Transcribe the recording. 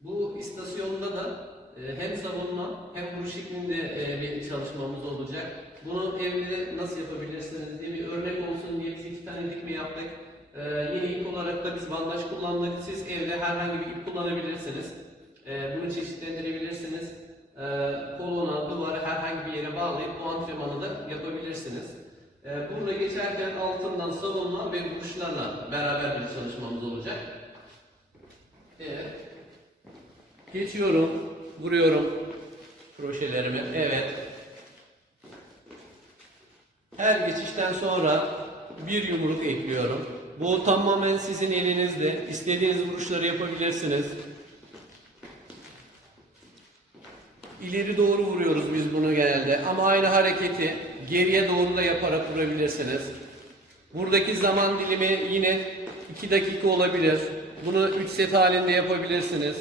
Bu istasyonda da e, hem savunma hem vuruş şeklinde e, bir çalışmamız olacak. Bunu evde nasıl yapabilirsiniz diye bir örnek olsun diye biz iki tane dikme yaptık. E, yeni ip olarak da biz bandaj kullandık. Siz evde herhangi bir ip kullanabilirsiniz. Bunu çeşitlendirebilirsiniz. Koluna, duvara herhangi bir yere bağlayıp bu antrenmanı da yapabilirsiniz. Burada geçerken altından savunma ve vuruşlarla beraber bir çalışmamız olacak. Evet. Geçiyorum, vuruyorum kroşelerimi. Evet. Her geçişten sonra bir yumruk ekliyorum. Bu tamamen sizin elinizde. İstediğiniz vuruşları yapabilirsiniz. İleri doğru vuruyoruz biz bunu genelde ama aynı hareketi geriye doğru da yaparak vurabilirsiniz. Buradaki zaman dilimi yine 2 dakika olabilir. Bunu 3 set halinde yapabilirsiniz.